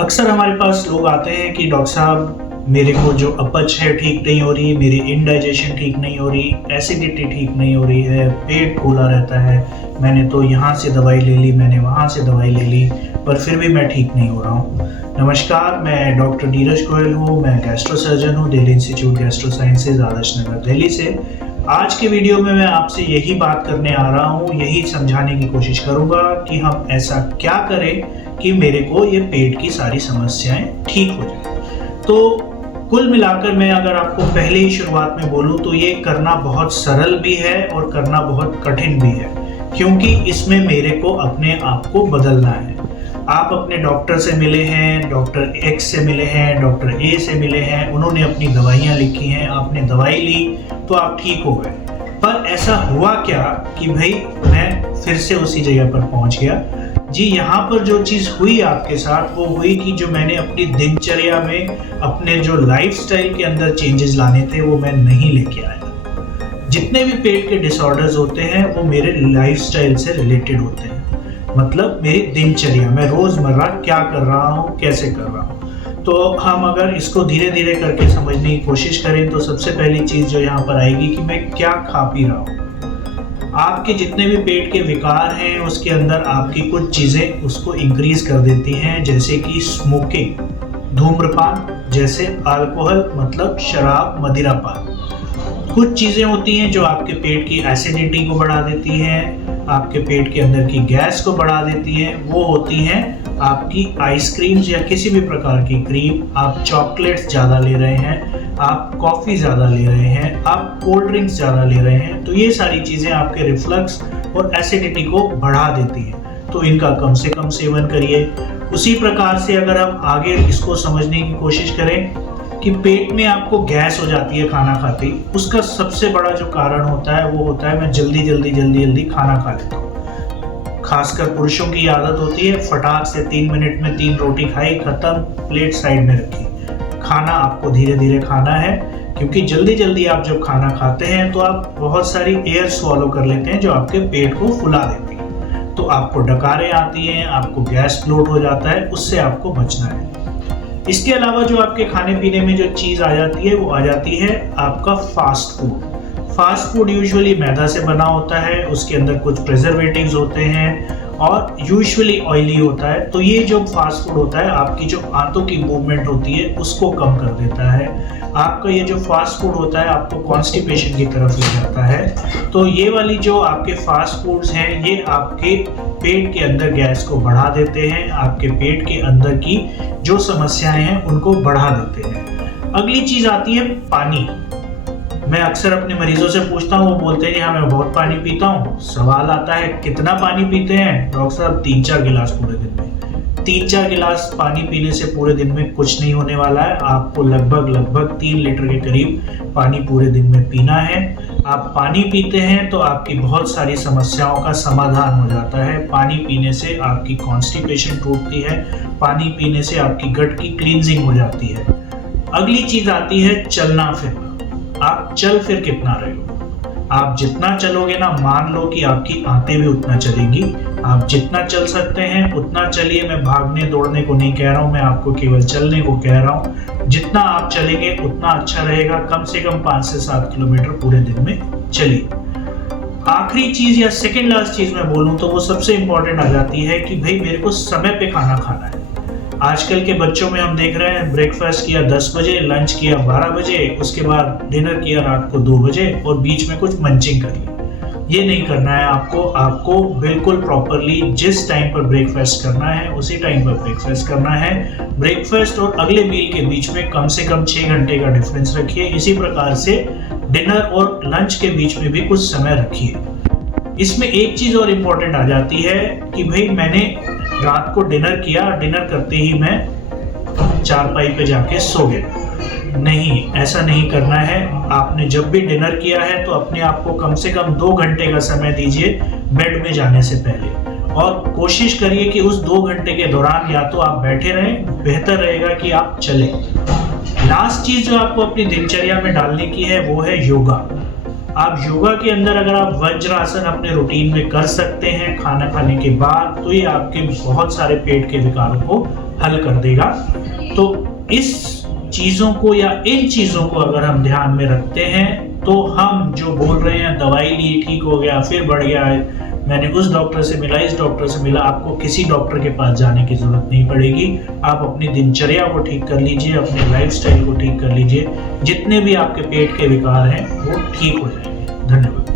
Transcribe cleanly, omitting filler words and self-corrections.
अक्सर हमारे पास लोग आते हैं कि डॉक्टर साहब मेरे को जो अपच है ठीक नहीं हो रही, मेरी इंडाइजेशन ठीक नहीं हो रही, एसिडिटी ठीक नहीं हो रही है, पेट फूला रहता है, मैंने तो यहाँ से दवाई ले ली, मैंने वहाँ से दवाई ले ली, पर फिर भी मैं ठीक नहीं हो रहा हूँ। नमस्कार, मैं डॉक्टर नीरज गोयल हूँ, मैं गैस्ट्रो सर्जन हूँ, Delhi institute gastro sciences, Adarsh Nagar, Delhi से। आज के वीडियो में मैं आपसे यही बात करने आ रहा हूँ, यही समझाने की कोशिश करूँगा कि हम ऐसा क्या करें कि मेरे को ये पेट की सारी समस्याएं ठीक हो जाए। तो कुल मिलाकर मैं अगर आपको पहले ही शुरुआत में बोलूं तो ये करना बहुत सरल भी है और करना बहुत कठिन भी है, क्योंकि इसमें मेरे को अपने आप को बदलना है। आप अपने डॉक्टर से मिले हैं, डॉक्टर एक्स से मिले हैं, डॉक्टर ए से मिले हैं, उन्होंने अपनी दवाइयाँ लिखी हैं, आपने दवाई ली तो आप ठीक हो गए। पर ऐसा हुआ क्या कि भाई मैं फिर से उसी जगह पर पहुंच गया। जी, यहाँ पर जो चीज़ हुई आपके साथ वो हुई कि जो मैंने अपनी दिनचर्या में अपने जो लाइफस्टाइल के अंदर चेंजेस लाने थे वो मैं नहीं लेके आया। जितने भी पेट के डिसऑर्डर्स होते हैं वो मेरे लाइफस्टाइल से रिलेटेड होते हैं, मतलब मेरी दिनचर्या, मैं रोज़मर्रा क्या कर रहा हूँ, कैसे कर रहा हूँ। तो हम अगर इसको धीरे धीरे करके समझने की कोशिश करें तो सबसे पहली चीज़ जो यहाँ पर आएगी कि मैं क्या खा पी रहा हूँ। आपके जितने भी पेट के विकार हैं उसके अंदर आपकी कुछ चीज़ें उसको इंक्रीज कर देती हैं, जैसे कि स्मोकिंग, धूम्रपान, जैसे अल्कोहल मतलब शराब, मदिरापान। कुछ चीज़ें होती हैं जो आपके पेट की एसिडिटी को बढ़ा देती हैं, आपके पेट के अंदर की गैस को बढ़ा देती हैं। वो होती हैं आपकी आइसक्रीम्स या किसी भी प्रकार की क्रीम, आप चॉकलेट्स ज़्यादा ले रहे हैं, आप कॉफ़ी ज़्यादा ले रहे हैं, आप कोल्ड ड्रिंक्स ज़्यादा ले रहे हैं, तो ये सारी चीज़ें आपके रिफ्लक्स और एसिडिटी को बढ़ा देती हैं। तो इनका कम से कम सेवन करिए। उसी प्रकार से अगर हम आगे इसको समझने की कोशिश करें कि पेट में आपको गैस हो जाती है खाना खाते ही, उसका सबसे बड़ा जो कारण होता है वो होता है मैं जल्दी खाना खा लेता हूँ। खासकर पुरुषों की आदत होती है फटाक से 3 मिनट में 3 रोटी खाई, खत्म, प्लेट साइड में रखी। खाना आपको धीरे धीरे खाना है, क्योंकि जल्दी आप जब खाना खाते हैं तो आप बहुत सारी एयर स्वॉलो कर लेते हैं जो आपके पेट को फुला देती है, तो आपको डकारें आती हैं, आपको गैस ब्लोट हो जाता है, उससे आपको बचना है। इसके अलावा जो आपके खाने पीने में जो चीज़ आ जाती है वो आ जाती है आपका fast food. Fast food usually मैदा से बना होता है, उसके अंदर कुछ प्रिजर्वेटिव्स होते हैं और यूजुअली ऑयली होता है। तो ये जो फास्ट फूड होता है आपकी जो आंतों की मूवमेंट होती है उसको कम कर देता है। आपका ये जो फास्ट फूड होता है आपको कॉन्स्टिपेशन की तरफ ले जाता है। तो ये वाली जो आपके फास्ट फूड्स हैं ये आपके पेट के अंदर गैस को बढ़ा देते हैं, आपके पेट के अंदर की जो समस्याएं हैं उनको बढ़ा देते हैं। अगली चीज़ आती है पानी। मैं अक्सर अपने मरीजों से पूछता हूँ, वो बोलते हैं कि हाँ मैं बहुत पानी पीता हूँ। सवाल आता है कितना पानी पीते हैं डॉक्टर साहब? 3-4 गिलास पूरे दिन में। 3-4 गिलास पानी पीने से पूरे दिन में कुछ नहीं होने वाला है। आपको लगभग 3 लीटर के करीब पानी पूरे दिन में पीना है। आप पानी पीते हैं तो आपकी बहुत सारी समस्याओं का समाधान हो जाता है। पानी पीने से आपकी कॉन्स्टिपेशन टूटती है, पानी पीने से आपकी गट की क्लींजिंग हो जाती है। अगली चीज़ आती है चलना फिरना। आप चल फिर कितना रहे हो? आप जितना चलोगे ना, मान लो कि आपकी आंतें भी उतना चलेंगी। आप जितना चल सकते हैं उतना चलिए। मैं भागने दौड़ने को नहीं कह रहा हूँ, मैं आपको केवल चलने को कह रहा हूँ। जितना आप चलेंगे उतना अच्छा रहेगा। कम से कम 5 से 7 किलोमीटर पूरे दिन में चलिए। आखिरी चीज़ या सेकेंड लास्ट चीज़ मैं बोलूँ तो वो सबसे इंपॉर्टेंट आ जाती है कि भाई मेरे को समय पे खाना खाना है। आजकल के बच्चों में हम देख रहे हैं ब्रेकफास्ट किया 10 बजे, लंच किया 12 बजे, उसके बाद डिनर किया रात को 2 बजे और बीच में कुछ मंचिंग कर ली। ये नहीं करना है आपको बिल्कुल प्रॉपरली जिस टाइम पर ब्रेकफास्ट करना है उसी टाइम पर ब्रेकफास्ट करना है। ब्रेकफास्ट और अगले मील के बीच में कम से कम 6 घंटे का डिफरेंस रखिए। इसी प्रकार से डिनर और लंच के बीच में भी कुछ समय रखिए। इसमें एक चीज़ और इम्पोर्टेंट आ जाती है कि भाई मैंने रात को डिनर किया, डिनर करते ही मैं चारपाई पे जाके सो गया। नहीं, ऐसा नहीं करना है। आपने जब भी डिनर किया है तो अपने आप को कम से कम 2 घंटे का समय दीजिए बेड में जाने से पहले, और कोशिश करिए कि उस 2 घंटे के दौरान या तो आप बैठे रहें, बेहतर रहेगा कि आप चलें। लास्ट चीज़ जो आपको अपनी दिनचर्या में डालने की है वो है योगा। आप योगा के अंदर अगर आप वज्रासन अपने रूटीन में कर सकते हैं खाना खाने के बाद, तो ये आपके बहुत सारे पेट के विकारों को हल कर देगा। तो इस चीज़ों को या इन चीज़ों को अगर हम ध्यान में रखते हैं तो हम जो बोल रहे हैं दवाई ली ठीक हो गया फिर बढ़ गया है, मैंने उस डॉक्टर से मिला इस डॉक्टर से मिला, आपको किसी डॉक्टर के पास जाने की जरूरत नहीं पड़ेगी। आप अपनी दिनचर्या को ठीक कर लीजिए, अपने लाइफस्टाइल को ठीक कर लीजिए, जितने भी आपके पेट के विकार हैं वो ठीक हो जाएंगे। धन्यवाद।